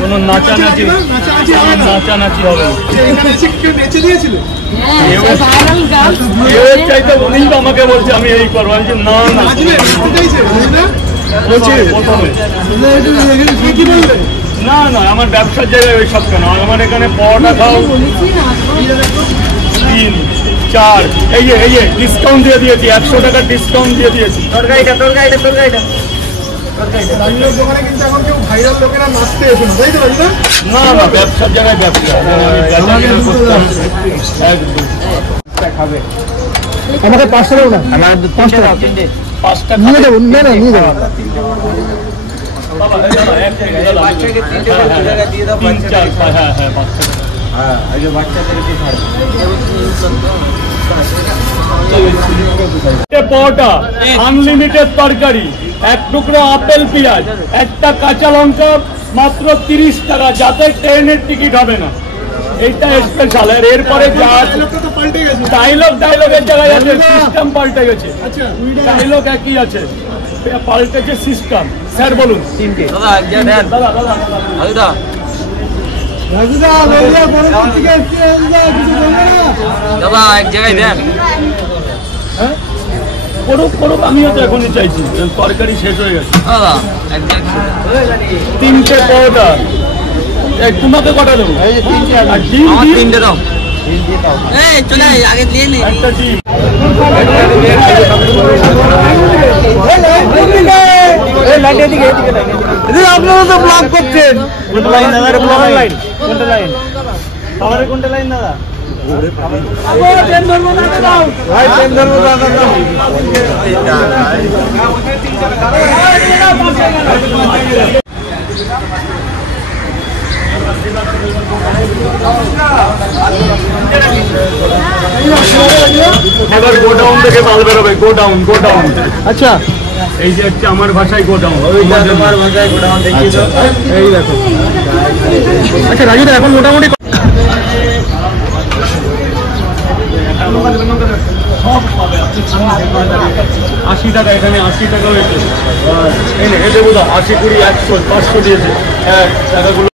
কোনো নাচানাচি হবে চাইতে উনিই তো আমাকে বলছে আমি এই করবো। আমি না না না না আমার ব্যবসার জায়গায় ওই সব কেন, আমার এখানে পরোটা খাও 3 4 এই যে ডিসকাউন্ট দিয়ে দিয়েছি, 100 টাকার ডিসকাউন্ট দিয়ে দিয়েছি। তোর গাড়িটা না না ব্যবসার জায়গায় ব্যবসা খাবে। আমাকে 500 টাকা না, 5টা নিয়ে যাবো, নিয়ে যাবো। পরোটা, আনলিমিটেড তরকারি, 1 টুকরো আপেল পেঁয়াজ, 1টা কাঁচা লঙ্কা, মাত্র 30 টাকা, যাতে ট্রেনের টিকিট হবে না। এইটা স্পেশাল। আর এরপরে যা ডায়লগের জায়গায় আছে, সিস্টেম পাল্টে গেছে। ডায়লগ একই আছে, পাল্টেছে সিস্টেম। স্যার বলুন। 3টে দাদা এক জায়গায় দেন। হ্যাঁ করুক, আমিও তো এখনই চাইছি। তরকারি শেষ হয়ে গেছে। 3টে পরোটা, তোমাকে কটা দেবো? 3টে দাও। একটা ডিম। আপনারা তো ব্লগ করছেন। কোনটা লাইন দাদা? কোনটা লাইন? আমাদের কোনটা লাইন দাদা? এবার গোডাউন থেকে মাল বেরোবে। গোডাউন। আচ্ছা, এই যে হচ্ছে আমার ভাষায় গোডাউন, তোমার ভাষায় গোডাউন। দেখি তো, এই দেখো। আচ্ছা রাজুদা, এখন মোটামুটি 80 টাকা, এখানে 80 টাকা হয়েছে। এই দেবো 80 20 100 500 দিয়েছে টাকাগুলো।